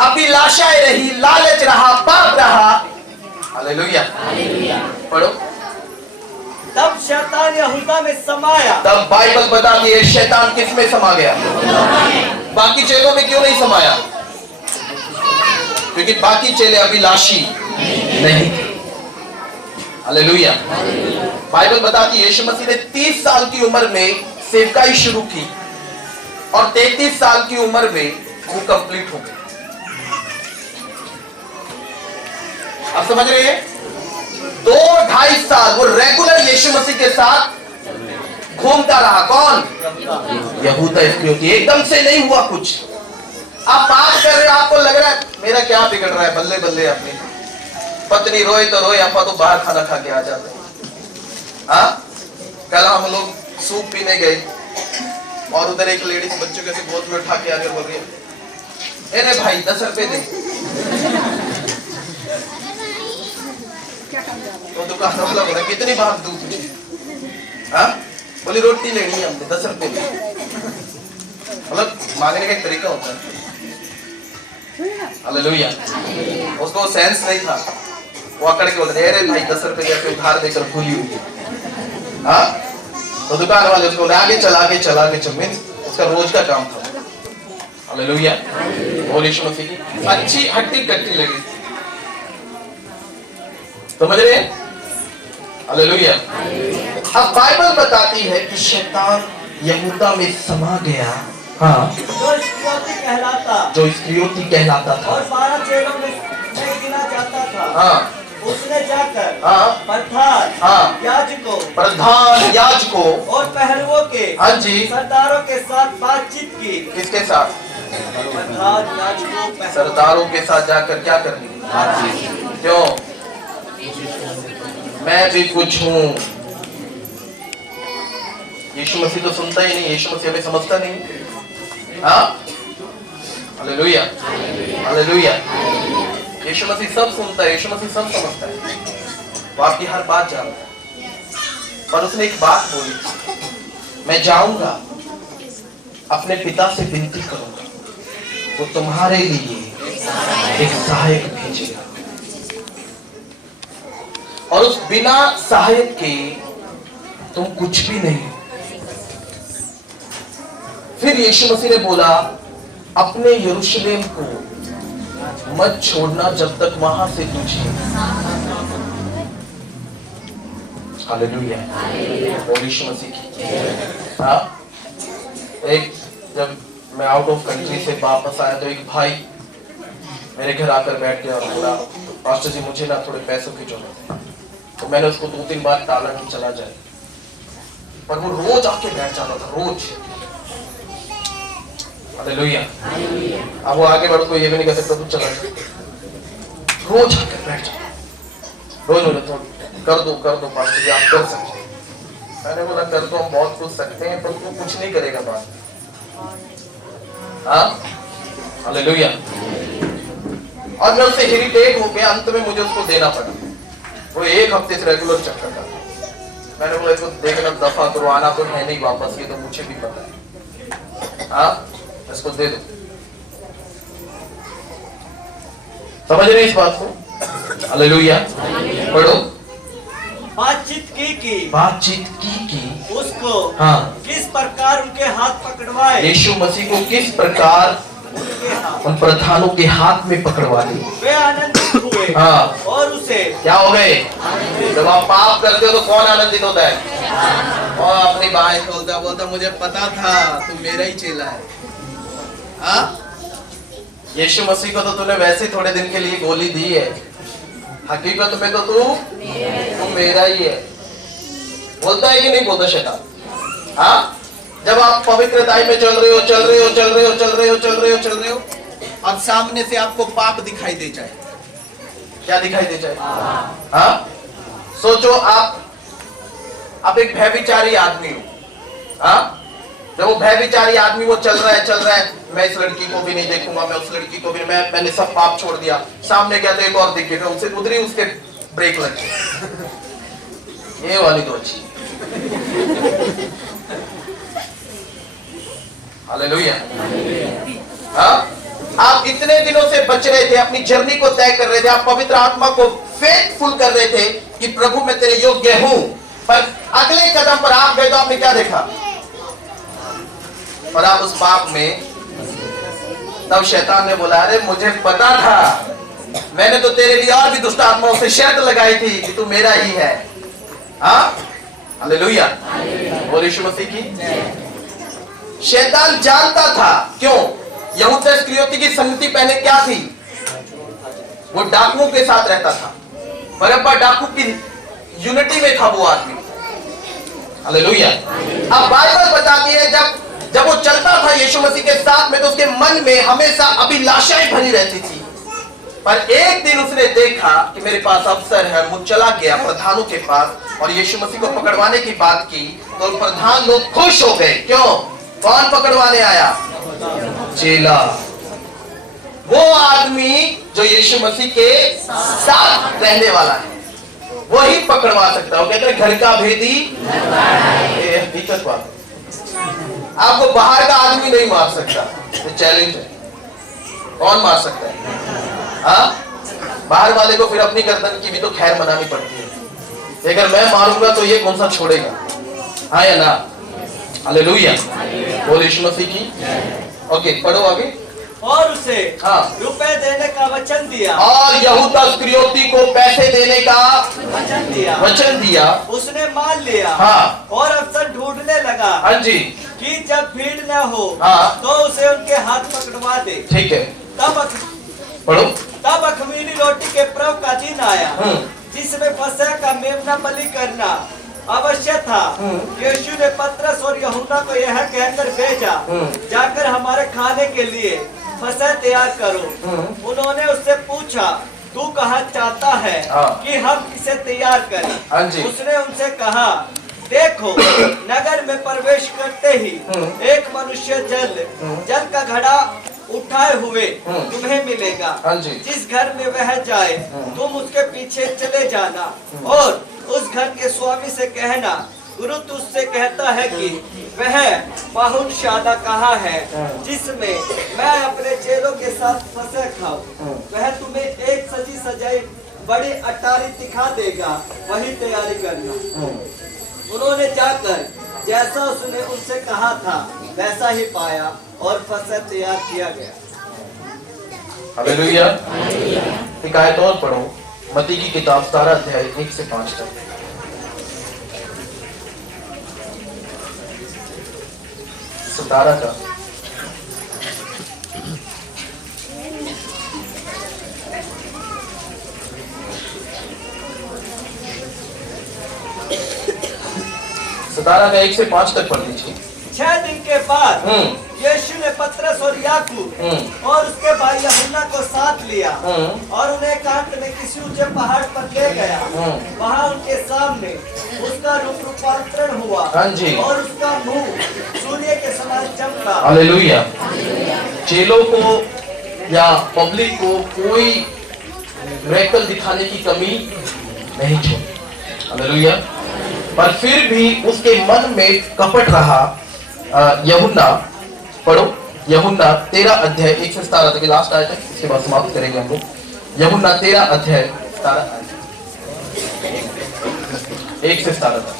अभिलाषाएं रही, लालच रहा, पाप रहा। हालेलुया। पढ़ो। तब शैतान यहूदा में समाया। तब बाइबल बताती है शैतान किस में समा गया? बाकी चेलों में क्यों नहीं समाया? क्योंकि बाकी चेले अभिलाषी नहीं थे। हालेलुया। बाइबल बताती है यीशु मसीह ने 30 साल की उम्र में सेवकाई शुरू की और 33 साल की उम्र में वो कंप्लीट हो गई। आप समझ रहे हैं? 2-2.5 साल वो रेगुलर यीशु मसीह के साथ घूमता रहा। कौन? यहूदा इस्करियोती। एकदम से नहीं हुआ कुछ। आप बात कर रहे हो, आपको लग रहा है मेरा क्या बिगड़ रहा है, बल्ले बल्ले। अपनी पत्नी रोए तो रोए, आपा तो बाहर खाना खा के आ जाते। हाँ, कल हम लोग सूप पीने गए और उधर एक लेडीज बच्चों के गोद में उठा के आकर बोल रही है, अरे भाई 10 रुपए दे। तो दुकान वाला बोला कितनी बार दूं तुझे? हाँ, बोली रोटी लेनी है हमने, 10 रुपए दे। मतलब मांगने का एक तरीका होता है। हालेलुया। उसको सेंस नहीं था, वो अकड़ के बोलते अरे भाई 10 रुपए या उधार देकर भूली हुई। हाँ, तो दुकान वाले उसको आगे चला के चल, उसका रोज का काम था। हालेलुया। बोल यीशु मसीह की अच्छी हट्टी कट्टी लगी। समझ रहे हैं? हालेलुया। अब बाइबल बताती है कि शैतान यहूदा में समा गया। हाँ, जो इस्करियोती कहलाता, जो इस्करियोती कहलाता था और 12 चेलों में गिना जाता था। हाँ, उसने जाकर हाँ, प्रधान हाँ, याजकों प्रधान याजकों और पहरुओं के हाँ जी सरदारों के साथ बातचीत की। किसके साथ? प्रधान याजकों, पहरुओं सरदारों के साथ जाकर क्या करनी? क्यों? मैं भी कुछ हूं। यीशु मसीह तो सुनता ही नहीं, यीशु मसीह हमें समझता नहीं। हाँ, हालेलुया, हालेलुया। यीशु मसीह सब सुनता है, यीशु मसीह सब समझता है, वो आपकी हर बात जानता है। पर उसने एक बात बोली, मैं जाऊंगा अपने पिता से विनती करूंगा, वो तुम्हारे लिए एक सहायक भेजेगा। और उस बिना सहायक के तुम कुछ भी नहीं। फिर यीशु मसीह ने बोला, अपने यरूशलेम को मत छोड़ना जब तक वहां से तुझे। हालेलुया। और यीशु मसीह की हाँ, एक जब मैं आउट ऑफ कंट्री से वापस आया तो एक भाई मेरे घर आकर बैठ गया और बोला, पास्टर जी मुझे ना थोड़े पैसों की जरूरत है। तो मैंने उसको 2-3 बार टाला कि चला जाए, पर वो रोज आके बैठ जाता था, रोज। हालेलुया। अब वो आगे बढ़, कोई ये भी नहीं कह सकता तू चला जा, रोज आकर बैठ जाता। रोज बोले तो कर दो पास्टर जी, आप कर सकते हैं। मैंने बोला कर दो, हम बहुत कुछ सकते हैं, पर तू कुछ नहीं करेगा बात। हाँ, हालेलुया। और मैं उससे इरिटेट हो गया, अंत में मुझे उसको देना पड़ा। वो 1 हफ्ते से रेगुलर चक्कर था। मैंने बोला इसको देखना दफा करो, आना तो है नहीं वापस, ये तो मुझे भी पता है। हाँ, इसको दे दो। समझ रहे इस बात को? हालेलुया। पढ़ो। बातचीत की उसको हाँ, किस प्रकार उनके हाथ पकड़वाए। यीशु मसीह को किस प्रकार उनके हाथ, उन प्रधानों के हाथ में पकड़वा दी। वे आनंदित हुए हाँ, और उसे क्या हो गए? जब आप पाप करते हो तो कौन आनंदित होता है? और अपनी बाहें खोलता बोलता मुझे पता था तू मेरा ही चेला है। हाँ, यीशु मसीह को तो तूने वैसे थोड़े दिन के लिए गोली दी है, हकीकत में तो तू मेरा ही है। बोलता है कि नहीं बोलता शैतान? हाँ, जब आप पवित्रताई में चल रहे हो अब सामने से आपको पाप दिखाई दे जाए, क्या दिखाई दे जाए? हाँ, सोचो आप एक भयभिचारी आदमी हो। हाँ, जब वो भयभिचारी आदमी वो चल रहा है, मैं इस लड़की को भी नहीं देखूंगा, मैं उस लड़की को भी, मैंने सब पाप छोड़ दिया। सामने गया तो एक और दिख गया, उसे उधरी उसके ब्रेक लग गई। ये वाली तो अच्छी। हालेलुया। हाँ, आप इतने दिनों से बच रहे थे, अपनी जर्नी को तय कर रहे थे, आप पवित्र आत्मा को फेथफुल कर रहे थे कि प्रभु मैं तेरे योग्य हूं, पर अगले कदम पर आप गए तो आपने क्या देखा? और आप उस पाप में, तब शैतान ने बोला अरे मुझे पता था, मैंने तो तेरे लिए और भी दुष्ट आत्माओं से शर्त लगाई थी कि तू मेरा ही है। हाँ, हालेलुया, बोल यीशु मसीह की। शैतान जानता था, क्यों? यहूदा इस्करियोती की संगति पहले क्या थी? वो डाकुओं के साथ रहता था, बरअब्बा डाकू की यूनिटी में था वो आदमी। हालेलुया। अब बाइबल बताती है जब वो चलता था यीशु मसीह के साथ में, तो उसके मन में हमेशा अभिलाषाएं भरी रहती थी। पर एक दिन उसने देखा कि मेरे पास अवसर है, वो चला गया प्रधानों के पास और यीशु मसीह को पकड़वाने की बात की, तो प्रधान लोग खुश हो गए। क्यों? कौन पकड़वाने आया? चेला, वो आदमी जो यीशु मसीह के साथ रहने वाला है, वही पकड़वा सकता है। वो कहते हैं घर का भेदी हकीकत बात, आपको बाहर का आदमी नहीं मार सकता, ये चैलेंज है। कौन मार सकता है? हाँ, बाहर वाले को फिर अपनी गर्दन की भी तो खैर मनानी पड़ती है। अगर मैं मारूंगा तो ये कौन सा छोड़ेगा? हाँ या ना? हालेलुया, बोल यीशु मसीह की। ओके, पढ़ो आगे। और उसे हाँ, रुपए देने का वचन दिया, और यहूदा इस्करियोती को पैसे देने का वचन दिया। उसने मान लिया। हाँ, और अवसर ढूंढने लगा। हाँ जी, कि जब भीड़ न हो हाँ, तो उसे उनके हाथ पकड़वा दे। ठीक है, पढ़ो। तब अख़मीरी रोटी के पर्व का दिन आया, जिसमें फसह का मेमना बलि करना अवश्य था। यीशु ने पतरस और यूहन्ना को यह कहकर भेजा, जाकर हमारे खाने के लिए फसह तैयार करो। उन्होंने उससे पूछा, तू कहाँ चाहता है कि हम इसे तैयार करें? उसने उनसे कहा, देखो, नगर में प्रवेश करते ही एक मनुष्य जल का घड़ा उठाए हुए तुम्हें मिलेगा। जिस घर में वह जाए तुम उसके पीछे चले जाना और उस घर के स्वामी से कहना, गुरु तुझसे कहता है कि वह पाहुनशाला कहाँ है जिसमें मैं अपने चेलों के साथ फसह खाऊं। वह तुम्हें एक सजी सजाई बड़ी अटारी दिखा देगा, वही तैयारी करना। उन्होंने जाकर जैसा उसने उनसे कहा था वैसा ही पाया और फसह तैयार किया गया। हालेलुया। एक आयत और पढ़ो, मत्ती की किताब 17 अध्याय 1 से 5 तक। 17 का का 1 से 5 तक पढ़ लीजिए। 6 दिन के बाद यीशु ने पतरस और याकूब और उसके भाई यूहन्ना को साथ लिया और उन्हें एकांत में किसी ऊंचे पहाड़ पर ले गया। वहां उनके सामने उसका रूपांतरण हुआ और उसका मुंह सूर्य के समान चमका। हालेलुया। चेलों को या पब्लिक को कोई मिरेकल दिखाने की कमी नहीं छोड़ी। हालेलुया। पर फिर भी उसके मन में कपट रहा। यूहन्ना, पढ़ो, यूहन्ना 13 अध्याय 1 से 17 तक, लास्ट आयत है, इसके बाद समाप्त करेंगे हम लोग। यूहन्ना 13 अध्याय 1 से 17 तक।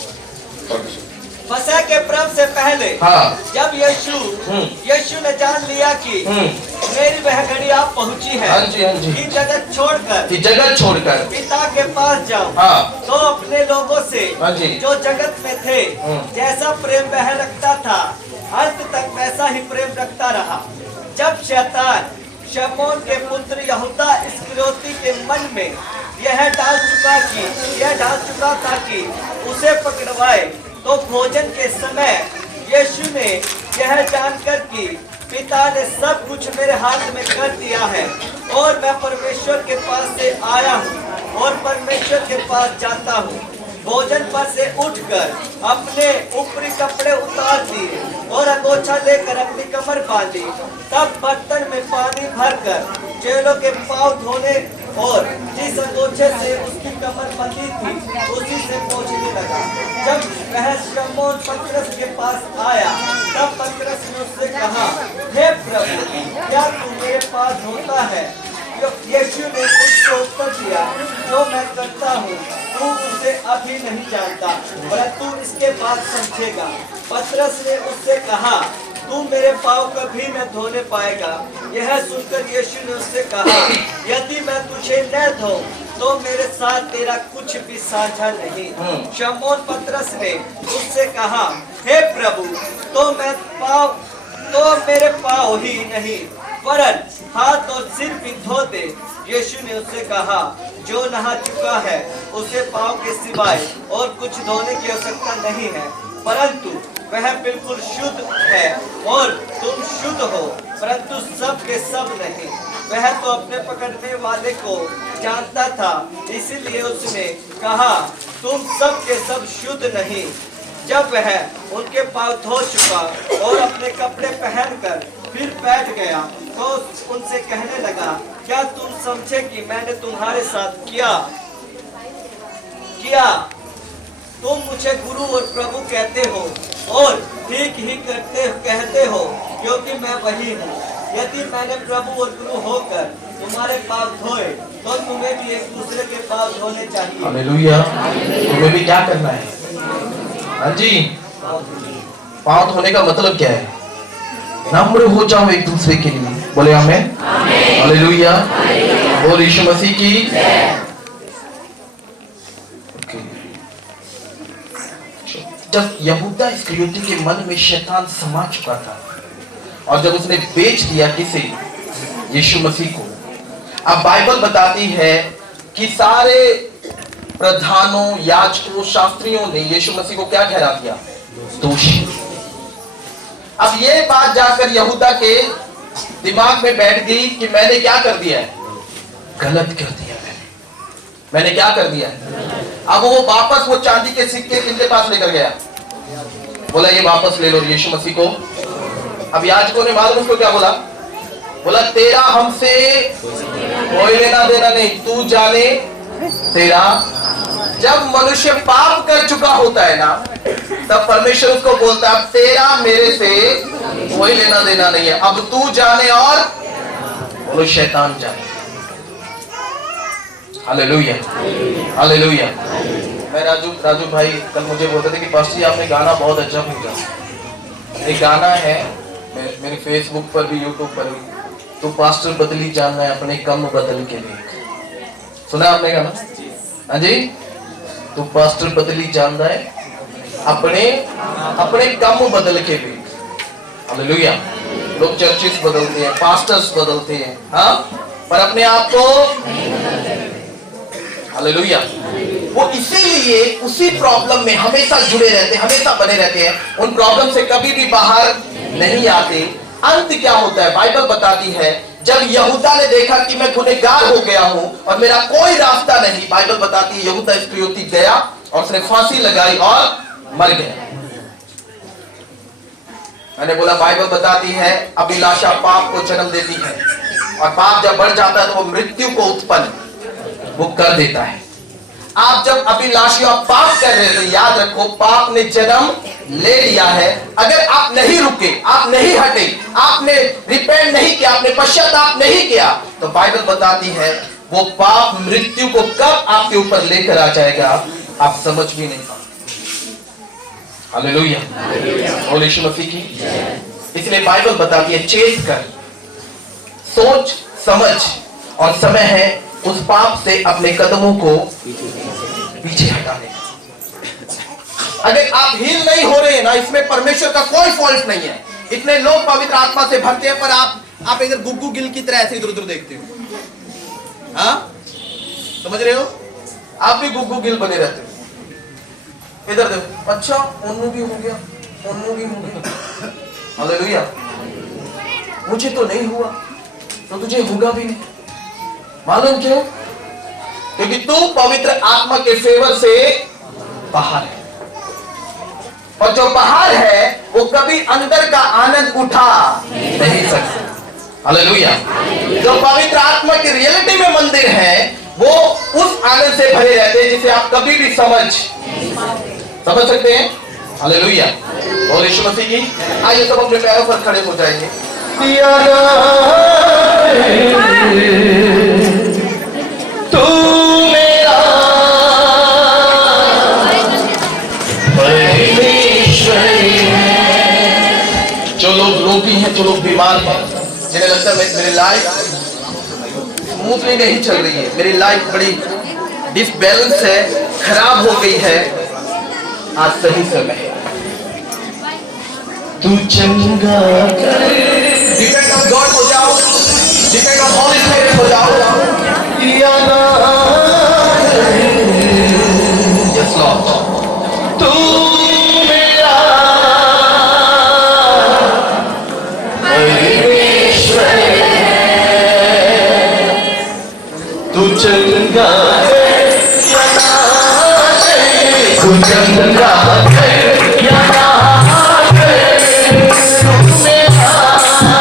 फसह के पर्व से पहले जब यीशु ने जान लिया कि मेरी वह घड़ी आप पहुंची है कि जगत छोड़कर पिता के पास जाओ, तो अपने लोगों से जो जगत में थे जैसा प्रेम वह रखता था अंत तक वैसा ही प्रेम रखता रहा। जब शैतान शमौन के पुत्र यहूदा इस्करियोती के मन में यह डाल चुका था कि उसे पकड़वाए। तो भोजन के समय यीशु ने यह जानकर कि पिता ने सब कुछ मेरे हाथ में कर दिया है और मैं परमेश्वर के पास से आया हूँ और परमेश्वर के पास जाता हूँ, भोजन पर से उठकर अपने ऊपरी कपड़े उतार दिए और अंगोछा लेकर अपनी कमर बांधी। तब बर्तन में पानी भरकर चेलों के पांव धोने और जिस अंगोछे से उसकी कमर बंधी थी उसी से पोंछने लगा। जब वह शमौन पतरस के पास आया तब पतरस ने उससे कहा, हे प्रभु, क्या तू मेरे पास होता है? यीशु ने उसको उत्तर दिया, जो मैं करता हूँ तू उसे अभी नहीं जानता, परंतु इसके बाद समझेगा। पतरस ने उससे कहा, तू मेरे पाँव कभी न धोने पाएगा। यह सुनकर यीशु ने उससे कहा, यदि मैं तुझे न धो तो मेरे साथ तेरा कुछ भी साझा नहीं। शमौन पतरस ने उससे कहा, हे प्रभु, तो मेरे पाँव ही नहीं वरन हाथ और सिर भी धो दे। यीशु ने उससे कहा, जो नहा चुका है उसे पाँव के सिवाय और कुछ धोने की आवश्यकता नहीं है, परंतु वह बिल्कुल शुद्ध है और तुम शुद्ध हो, परंतु सब के सब नहीं। वह तो अपने पकड़ने वाले को जानता था, इसीलिए उसने कहा, तुम सब के सब शुद्ध नहीं। जब वह उनके पाँव धो चुका और अपने कपड़े पहनकर फिर बैठ गया तो उनसे कहने लगा, क्या तुम समझे कि मैंने तुम्हारे साथ किया? तुम मुझे गुरु और प्रभु कहते हो और ठीक ही कहते हो, क्योंकि मैं वही हूँ। यदि मैंने प्रभु और गुरु होकर तुम्हारे पाँव धोए तो तुम्हें भी एक दूसरे के पाँव धोने चाहिए। हालेलुया। तुम्हें भी क्या करना है? हाँ जी, पाँव धोने का मतलब क्या है? नम्र हो जाओ एक दूसरे के लिए। बोले आमेन। हालेलुया। बोल यीशु मसीह की। जब यहूदा इस्करियोती के मन में शैतान समा चुका था और जब उसने बेच दिया किसे? यीशु मसीह को। अब बाइबल बताती है कि सारे प्रधानों, याजकों, शास्त्रियों ने यीशु मसीह को क्या ठहरा दिया? दोषी। अब ये बात जाकर यहूदा के दिमाग में बैठ गई कि मैंने क्या कर दिया है? गलत कर दिया मैंने क्या कर दिया है? अब वो वापस वो चांदी के सिक्के किनके पास लेकर गया? बोला ये वापस ले लो यीशु मसीह को। अब याजकों ने मालूम उसको क्या बोला? बोला तेरा हमसे कोई लेना देना नहीं, तू जाने तेरा। जब मनुष्य पाप कर चुका होता है ना, तब परमेश्वर उसको बोलता है, अब तेरा मेरे से कोई लेना देना नहीं है, अब तू जाने और वो शैतान जाने। Hallelujah, hallelujah. मैं राजू भाई कल मुझे बोलते थे कि पास्टर जी आपने गाना बहुत अच्छा भेजा। एक गाना है मेरे फेसबुक पर भी, यूट्यूब पर भी, तो पास्टर बदली जानना है अपने कम बदल के देख। सुना आपने गाना? हाँ जी। तो पास्टर बदली जानना है अपने कम बदल के देख। हालेलुया। लोग चर्चिस बदलते हैं, पास्टर्स बदलते हैं, हाँ, पर अपने आप को। हालेलुया। वो इसीलिए उसी प्रॉब्लम में हमेशा जुड़े रहते हैं, हमेशा बने रहते हैं, उन प्रॉब्लम से कभी भी बाहर नहीं आते। अंत क्या होता है? बाइबल बताती है जब यहूदा ने देखा कि मैं गुनहगार हो गया हूं और मेरा कोई रास्ता नहीं, बाइबल बताती है यहूदा इस्करियोती गया और उसने फांसी लगाई और मर गया। मैंने बोला बाइबल बताती है अभिलाषा पाप को जन्म देती है और पाप जब बढ़ जाता है तो वो मृत्यु को उत्पन्न वो कर देता है। आप जब अभिलाषी और पाप कर रहे थे, याद रखो पाप ने जन्म ले लिया है। अगर आप नहीं रुके, आप नहीं हटे, आपने रिपेंट नहीं किया, आपने पश्चाताप नहीं किया, तो बाइबल बताती है वो पाप मृत्यु को कब आपके ऊपर लेकर आ जाएगा आप समझ भी नहीं पाते। हालेलुया। बोल यीशु मसीह की। इसलिए बाइबल बताती है चेत कर, सोच समझ, और समय है उस पाप से अपने कदमों को पीछे हटाने का। अगर आप हील नहीं हो रहे हैं ना, इसमें परमेश्वर का कोई फॉल्ट नहीं है। इतने लोग पवित्र आत्मा से भरते हैं पर आप इधर गुग्गू गिल की तरह ऐसे इधर उधर देखते हो। हाँ, समझ रहे हो? आप भी गुग्गू गिल बने रहते हो। इधर देखो, अच्छा उन्नू भी हो गया, उन्नू भी हो गया। हालेलुया। मुझे तो नहीं हुआ तो तुझे होगा भी नहीं। मालूम क्यों? क्योंकि तू पवित्र आत्मा के फेवर से बाहर है, और जो बाहर है वो कभी अंदर का आनंद उठा नहीं सकता। हालेलुया। जो पवित्र आत्मा की रियलिटी में मंदिर है वो उस आनंद से भरे रहते हैं जिसे आप कभी भी समझ सकते हैं। हालेलुया। और यीशु मसीह की, आइए सब अपने पैरों पर खड़े हो जाएंगे। तू मेरा परमेश्वरी है। जो लोग रोगी हैं, जो लोग बीमार हैं, जिन्हें लगता है मेरी लाइफ स्मूथली नहीं चल रही है, मेरी लाइफ बड़ी डिसबैलेंस है, खराब हो गई है, आज सही समय है। तू चंगा डिपेंड ऑन गॉड हो जाओ, डिपेंड ऑन होली स्पिरिट हो जाओ। या ना यस लॉर्ड। तू मेरा परमेश्वर है। तू चंगा है या ना है, तू चंगा है या ना है, तू मेरा है।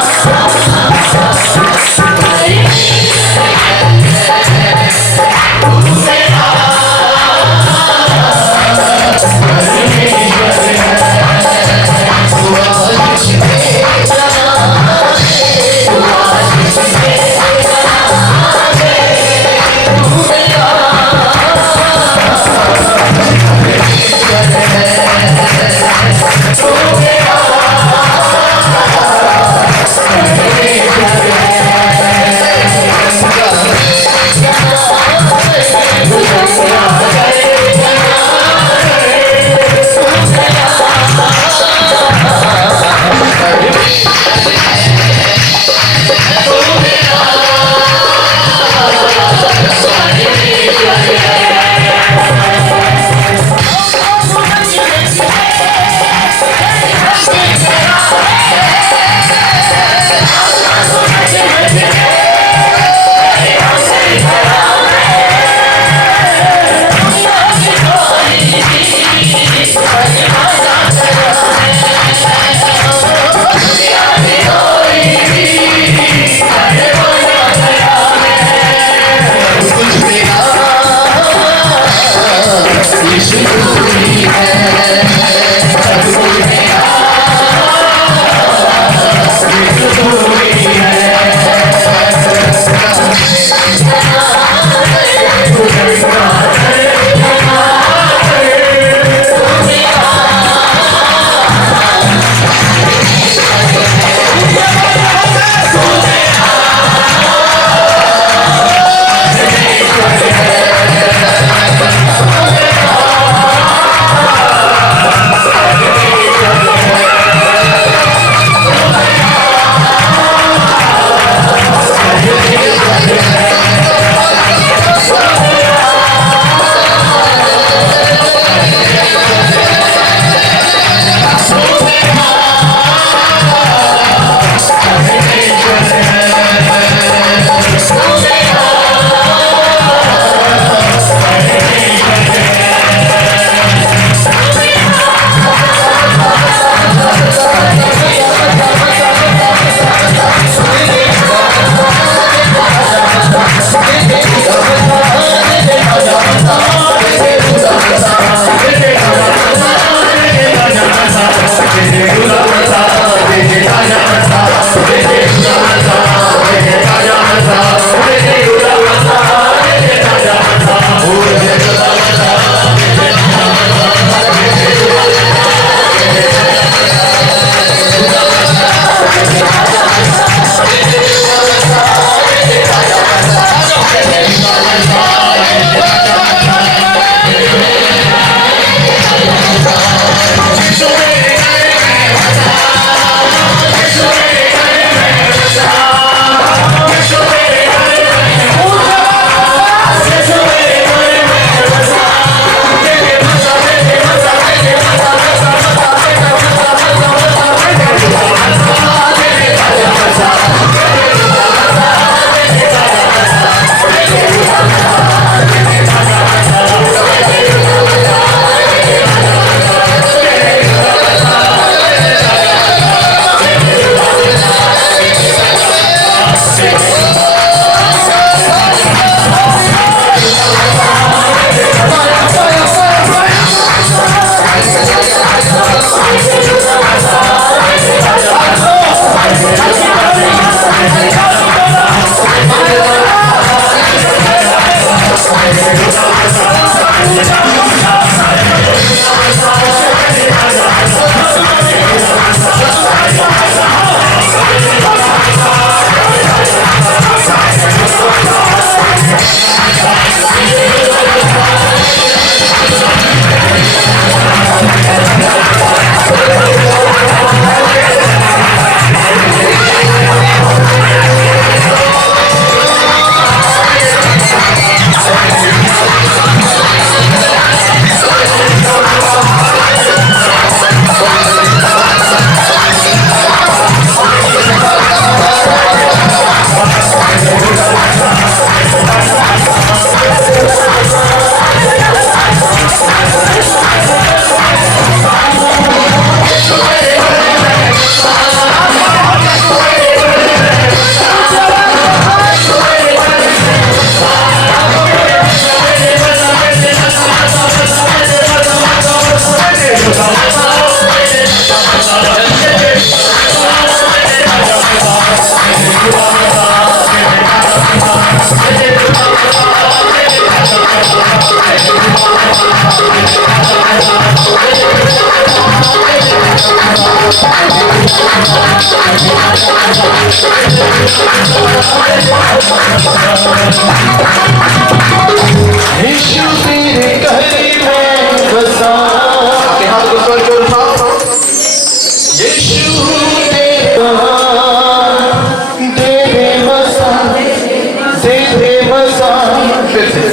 यीशु तेरे घर में बसा, अपने हाथ को स्वर को उठाओ। यीशु तेरे बसा, तेरे बसा, फिर से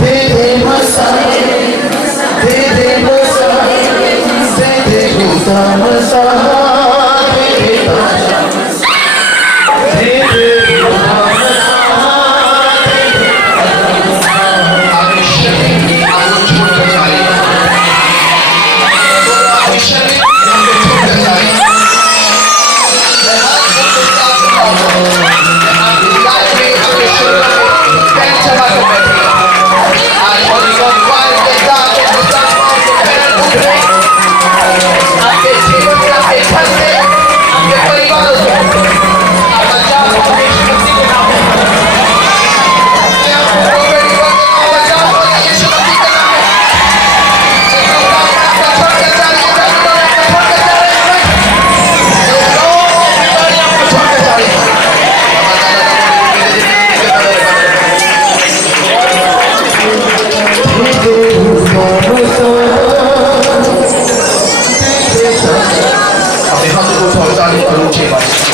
तेरे बसा, तेरे बसा, तेरे खुदा बसा, तेरे बसा, तेरे खुदा आपके शरीर आपको छोड़कर जाए, आपके शरीर आपको छोड़कर जाए। आज में आपके शरीर में पैर चबा कर बैठे। आज होली गॉड वाइड के साथ पैर उठ रहे। आपके जीवन में, आपके घर में, आपके परिवार में आपका जाप यीशु मसीह के नाम में। अपने हाथों को उठाओ, ताली करो ऊंची आवाज से।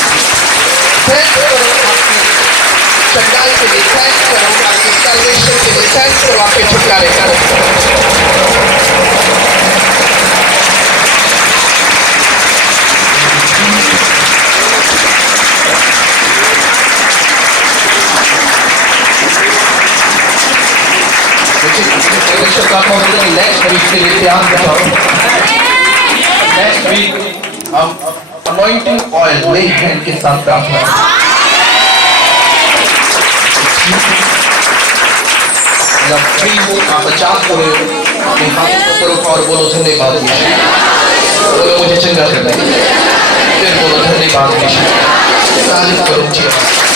थैंक करो सच्चाई के लिए, थैंक करो आपके salvation के लिए, थैंक करो आपके छुटकारे के लिए। नेक्स्ट वीक के लिए तैयार बताओ। नेक्स्ट वीक हम अनॉइंटिंग ऑयल नई हैंड के साथ प्रार्थना करें। जब फ्री हो आप जाप करो, अपने हाथ को करो और बोलो धन्यवाद यीशु, बोलो मुझे चंगा करना है, फिर बोलो धन्यवाद यीशु, तारीफ करो ऊंची आवाज से।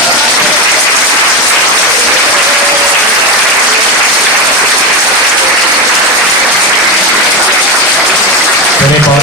धन्यवाद